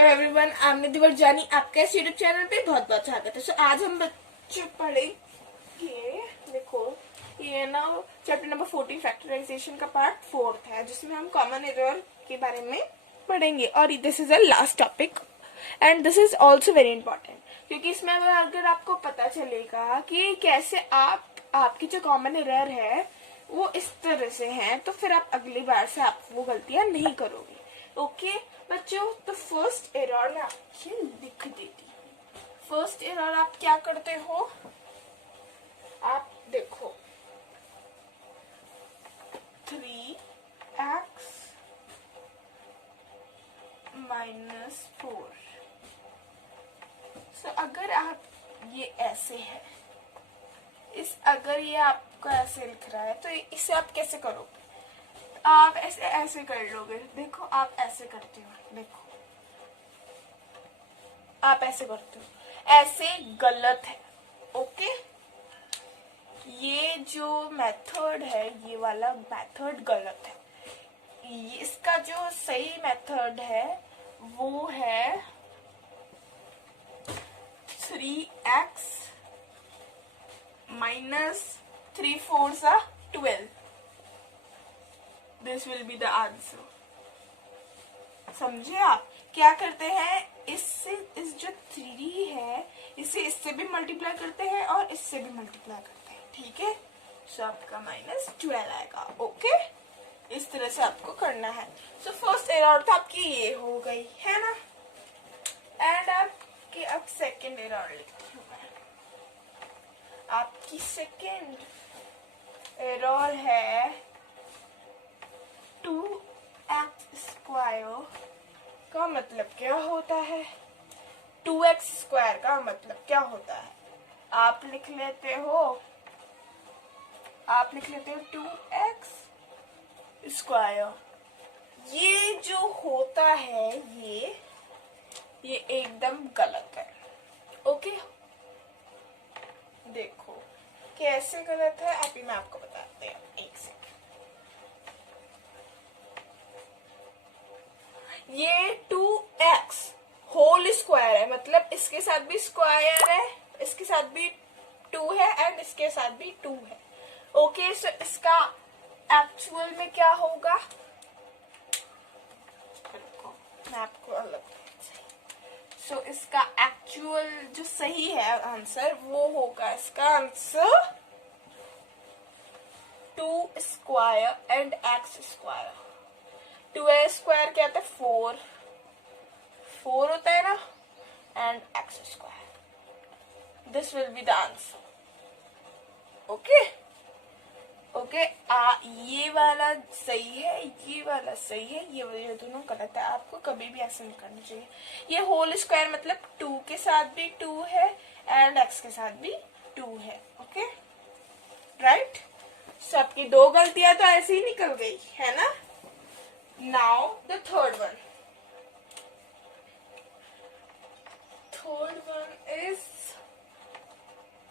Hello everyone, I am निधि वर्जानी, आपके इस YouTube channel पे बहुत बहुत स्वागत है। सो आज हम बच्चों पढ़ेंगे, देखो ये ना चैप्टर नंबर 14 फैक्टराइजेशन का पार्ट 4 है, जिसमें हम कॉमन एरर के बारे में पढ़ेंगे। और this is a last topic and this is also very important, क्योंकि इसमें अगर आपको पता चलेगा कि कैसे आपकी जो कॉमन एरर है वो इस तरह से है, तो फिर आप अगली बार से आप वो गलतियां नहीं करोगे। ओके बच्चों, तो फर्स्ट एरर मैं आपको लिख देती हूँ। फर्स्ट एरर आप क्या करते हो, आप देखो 3x माइनस 4। सो अगर आप ये ऐसे है, अगर ये आपको ऐसे लिख रहा है, तो इसे आप कैसे करोगे? आप ऐसे ऐसे कर लोगे। देखो आप ऐसे करते हो, देखो आप ऐसे करते हो, ऐसे गलत है। ओके, ये जो मेथड है, ये वाला मेथड गलत है। इसका जो सही मेथड है वो है 3x minus 3 4 12। This will be the answer. समझे आप? क्या करते हैं, इससे इस जो 3 है इसे इससे भी मल्टीप्लाई करते हैं और इससे भी मल्टीप्लाई करते हैं। ठीक है, सो आपका माइनस 12 आएगा। ओके, इस तरह से आपको करना है। सो फर्स्ट एरर तो आपकी ये हो गई है ना। एंड आपकी अब सेकेंड एरर लिखती हूँ मैं। आपकी सेकेंड एरर है 2x स्क्वायर का मतलब क्या होता है? 2x स्क्वायर का मतलब क्या होता है? आप लिख लेते हो 2x स्क्वायर। ये जो होता है ये एकदम गलत है। ओके, देखो कैसे गलत है, अभी मैं आपको बताते हैं। एक सेकंड, ये 2x होल स्क्वायर है, मतलब इसके साथ भी स्क्वायर है, इसके साथ भी 2 है एंड इसके साथ भी 2 है। ओके, सो इसका एक्चुअल में क्या होगा, मैं आपको अलग। सो इसका एक्चुअल जो सही है आंसर वो होगा, इसका answer 2 square and x square. 2a square क्या होता है? 4 होता है ना, and x square. This will be the answer. Okay okay, ये वाला सही है, ये वाला सही है, ये दोनों गलत है। आपको कभी भी ऐसे नहीं करना चाहिए। ये होल स्क्वायर मतलब 2 के साथ भी 2 है एंड x के साथ भी 2 है। ओके राइट, सो आपकी 2 गलतियां तो ऐसे ही निकल गई है ना। Now the third one is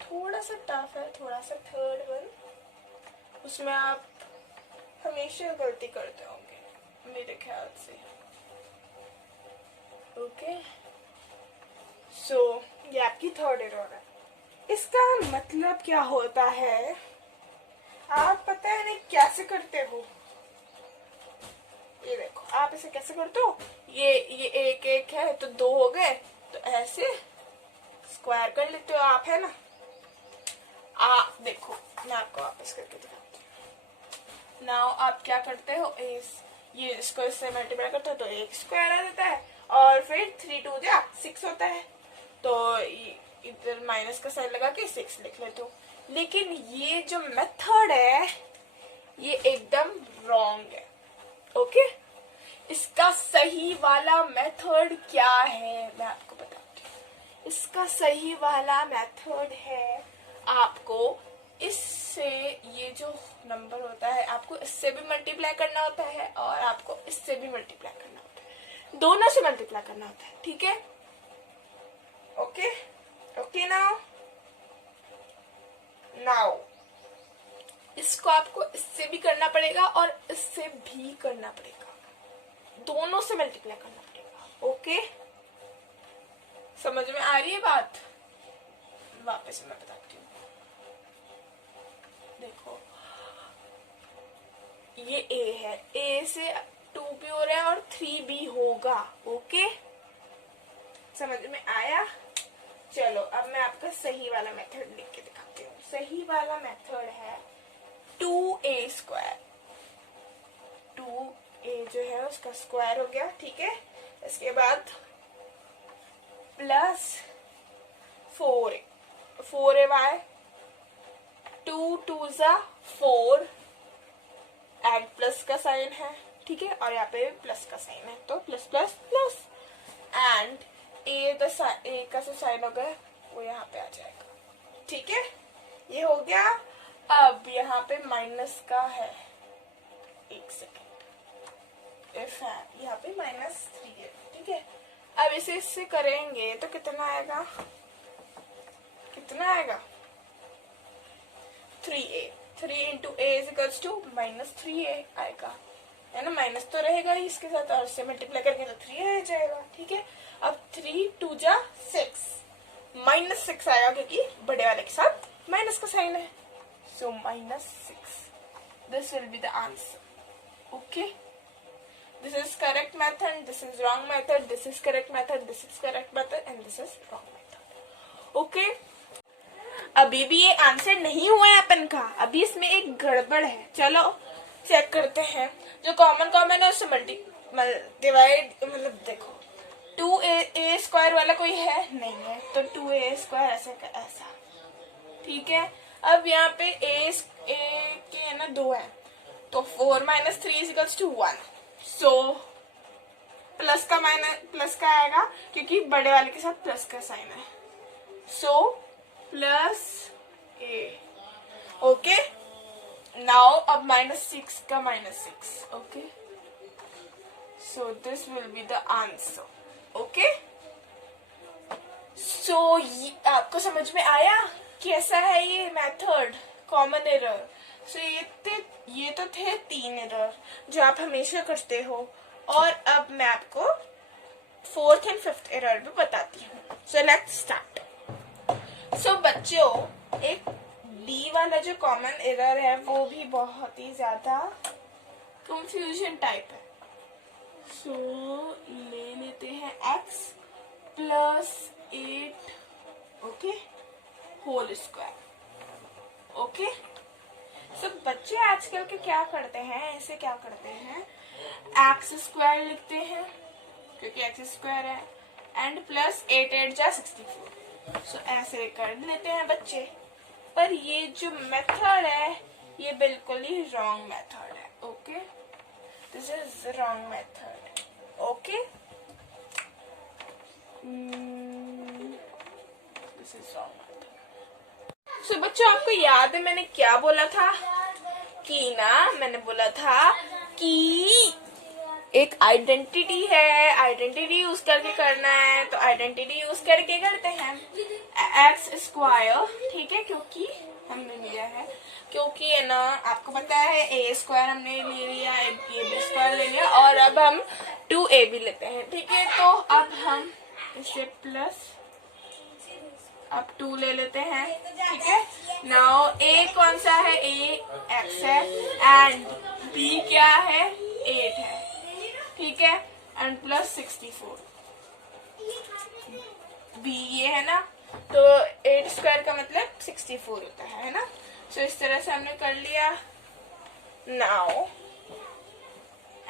थोड़ा सा टफ है, थोड़ा सा। थर्ड वन, उसमें आप हमेशा गलती करते होंगे मेरे ख्याल से। ओके, सो ये आपकी थर्ड एरर है। इसका मतलब क्या होता है, आप पता है नहीं कैसे करते हो। ये देखो आप इसे कैसे करते हो, ये एक एक है तो 2 हो गए, तो ऐसे स्क्वायर कर लेते हो आप, है ना। देखो मैं आपको वापस करके दिखाती हूँ। नाउ आप क्या करते हो, ये इसको इससे मल्टीप्लाई करते हो तो एक स्क्वायर आ जाता है, और फिर 3 2 6 होता है, तो इधर माइनस का साइन लगा के 6 लिख लेते हो। लेकिन ये जो मेथड है ये एकदम रॉन्ग है। ओके, इसका सही वाला मेथड क्या है मैं आपको बताती हूँ। इसका सही वाला मेथड है, आपको इससे ये जो नंबर होता है आपको इससे भी मल्टीप्लाई करना होता है और आपको इससे भी मल्टीप्लाई करना होता है, दोनों से मल्टीप्लाई करना होता है। ठीक है, ओके ओके। नाउ इसको आपको इससे भी करना पड़ेगा और इससे भी करना पड़ेगा, दोनों से मल्टीप्लाई करना पड़ेगा। ओके, समझ में आ रही है बात? वापस मैं बताती हूँ। देखो ये a है, a से 2b हो रहा है और 3b होगा। ओके, समझ में आया? चलो अब मैं आपका सही वाला मेथड लिख के दिखाती हूँ। सही वाला मेथड है 2a²। 2a जो है उसका स्क्वायर हो गया, ठीक है। इसके बाद प्लस 4ay, 2 2 ज़ा 4, एड प्लस का साइन है, ठीक है, और यहाँ पे प्लस का साइन है, तो प्लस प्लस प्लस, एंड ए का जो साइन होगा वो यहाँ पे आ जाएगा, ठीक है। ये हो गया। अब यहाँ पे माइनस का है, एक सेकेंड, इफ है यहाँ पे -3 है, ठीक है। अब इसे इससे करेंगे तो कितना आएगा? कितना आएगा? 3a, 3 into a is equals to -3a आएगा, है ना। माइनस तो रहेगा ही इसके साथ, और से मल्टीप्लाई करके तो 3 आ जाएगा, ठीक है। अब 3 2 जा 6, -6 आएगा क्योंकि बड़े वाले के साथ माइनस का साइन है, सो -6। This will be the answer. Okay, this is correct method, this is wrong method, this is correct method, this is correct method and this is wrong method. Okay, अभी भी ये आंसर नहीं हुआ है अपन का, अभी इसमें एक गड़बड़ है। चलो चेक करते हैं। जो कॉमन है उससे डिवाइड, मतलब देखो 2a² वाला कोई है नहीं है, तो 2a² ऐसे का ऐसा, ठीक है। अब यहाँ पे a के है ना 2 है, तो 4 - 3 = 1, सो प्लस का आएगा क्योंकि बड़े वाले के साथ प्लस का साइन है, so plus a। Okay, now अब -6 का -6, okay, so this will be the answer. Okay, so आपको समझ में आया कैसा है ये मेथड कॉमन एरर? सो ये तो थे 3 एरर जो आप हमेशा करते हो, और अब मैं आपको 4th एंड 5th एरर भी बताती हूँ। So let's start. सो बच्चों, एक डी वाला जो कॉमन एरर है वो भी बहुत ही ज्यादा कंफ्यूजन टाइप है। सो ले लेते हैं x + 8, okay, whole square. Okay, so बच्चे आजकल के क्या करते हैं, ऐसे क्या करते हैं, x² लिखते हैं क्योंकि x² है, एंड प्लस 8 8 जा 64, सो ऐसे कर लेते हैं बच्चे। पर ये जो मेथड है ये बिल्कुल ही रॉन्ग मेथड है। Okay, this is wrong method. Okay, this is wrong method. So बच्चों, आपको याद है मैंने क्या बोला था? कि ना मैंने बोला था कि एक आइडेंटिटी है, आइडेंटिटी यूज करके करना है, तो आइडेंटिटी यूज करके करते हैं। x², ठीक है, क्योंकि हमने लिया है, क्योंकि है ना आपको पता है a² हमने ले लिया, ab² ले लिया, और अब हम 2ab लेते हैं, ठीक है। तो अब हम इसे प्लस अब 2 ले लेते हैं, ठीक है। नाउ a कौन सा है? a x है, एंड b क्या है? 8 है, ठीक है, एंड प्लस 64, b ये है ना, तो 8² का मतलब 64 होता है ना। सो इस तरह से हमने कर लिया। नाउ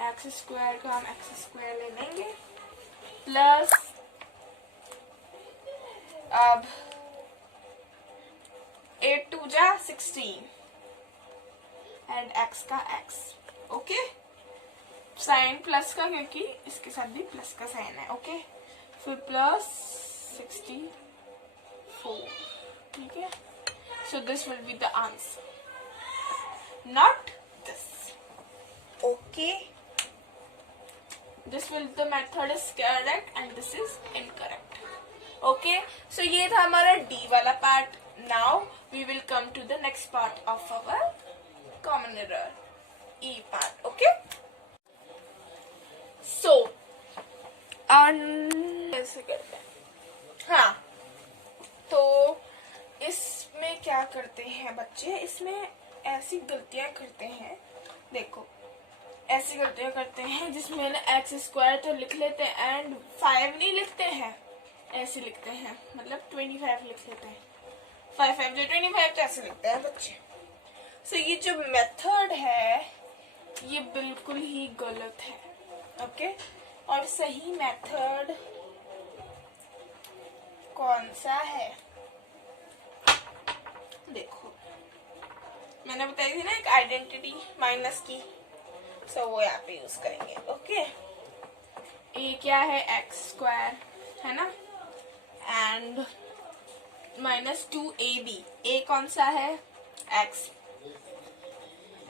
x² का हम x² ले लेंगे, प्लस अब 8 2 जा 16, एंड x का x। ओके, साइन प्लस का क्योंकि इसके साथ भी प्लस का साइन है। ओके, फिर प्लस 64, ठीक है। So this will be the answer, not this. Okay, this will the method is correct and this is incorrect. Okay, so ये था हमारा डी वाला part. Now we will come to the next part of our common error, E part. Okay, so ऐसे करते हैं, हाँ, तो इसमें क्या करते हैं बच्चे, इसमें ऐसी गलतियां करते हैं, देखो ऐसी गलतियां करते हैं जिसमें ना एक्स स्क्वायर तो लिख लेते हैं एंड 5 नहीं लिखते हैं, ऐसे लिखते हैं, मतलब 25 लिख लेते हैं, 5 5 जो 25 तो ऐसे लिखते हैं बच्चे। सो ये जो मेथड है ये बिल्कुल ही गलत है, ओके। और सही मेथड कौन सा है, देखो मैंने बताई थी ना एक आइडेंटिटी माइनस की, सो वो यहाँ पे यूज करेंगे, ओके। ए क्या है, एक्स स्क्वायर है ना, एंड -2ab, ए कौन सा है, एक्स,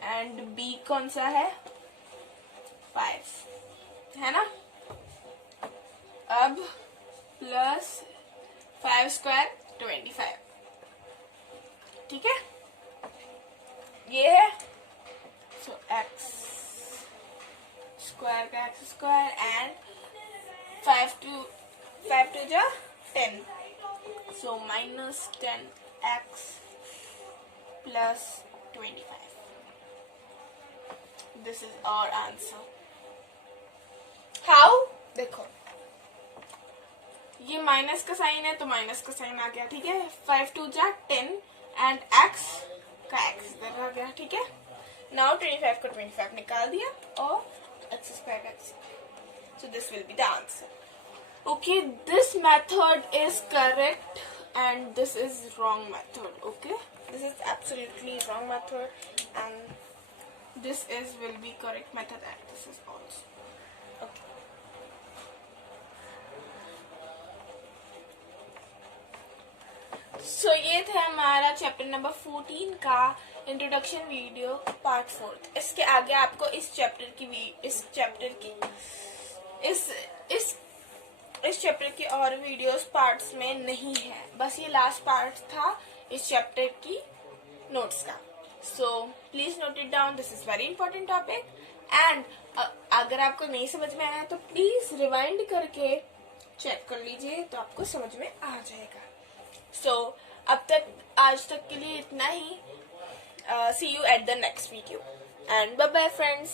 एंड बी कौन सा है, 5 है ना। अब प्लस 5 स्क्वायर 25, ठीक है, ये है। सो एक्स स्क्वायर का एक्स स्क्वायर एंड 5 टू जा 10, so -10x plus 25, this is our answer. How, देखो ये माइनस का साइन है तो माइनस का साइन आ गया, ठीक है, 5 टू जा 10 एंड x का x इधर आ गया, ठीक है। नाउ 25 को 25 निकाल दिया और x स्क्वायर का x, so this will be the answer. Okay, this method is correct and this is wrong method, okay, this is absolutely wrong method and this is will be correct method and this is also, okay. सो ये था हमारा chapter number 14 का introduction video part 4। इसके आगे आपको इस chapter की और वीडियोस पार्ट्स में नहीं है, बस ये लास्ट पार्ट था इस चैप्टर की नोट्स का। So please note it down, this is very important topic and अगर आपको नहीं समझ में आया तो प्लीज रिवाइंड करके चेक कर लीजिए तो आपको समझ में आ जाएगा। सो अब तक आज तक के लिए इतना ही। See you at the next video and bye bye friends.